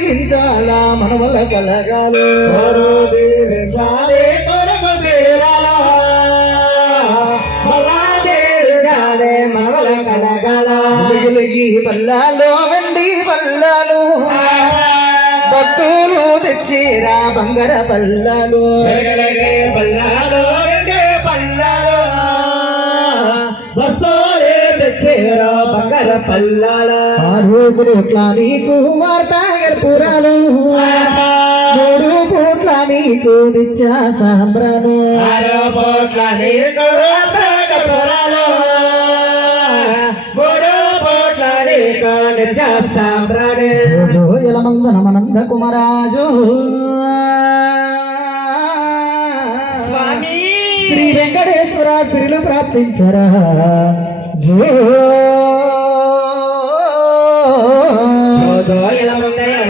జీవించాలా మన వల్ల కలగాలి. కలగల పల్లాలు వెండి పల్లాలు. భక్తులు తెచ్చిరా బంగార పల్లాలు. పల్లాలో పల్లాలో. వస్తోలే తెచ్చేరా బంగార పల్లాల. ఆరు కోట్ల నీకు వార్తాగర్పురాలు మూడు నీకు నిత్య పోట్ల నీకు కపురాలు మూడు పోట్ల నీకు నిత్య ఎలమందన మనంద కుమరాజు. స్వామి. శ్రీ వెంకటేశ్వర శ్రీలు ప్రాప్తించరా. జో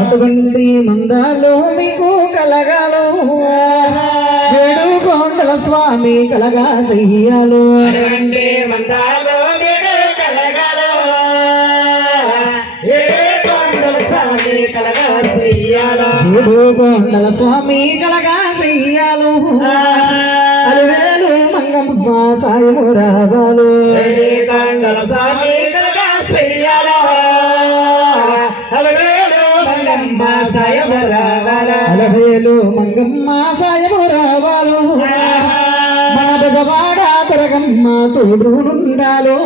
అటువంటి మందాలు మీకు కలగాలు. ఏడు కొండల స్వామి కలగా చెయ్యాలు. ఏడు కొండల స్వామి కలగా చెయ్యాలు. అలివేలు మంగమ్మ సాయము రాగాలు. అలవేలు మంగమ్మ సాయము రావాలు? మన బెజవాడ తిరగమ్మ తోడుండాలు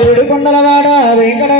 ఏడు కొండల వాడ వెంకట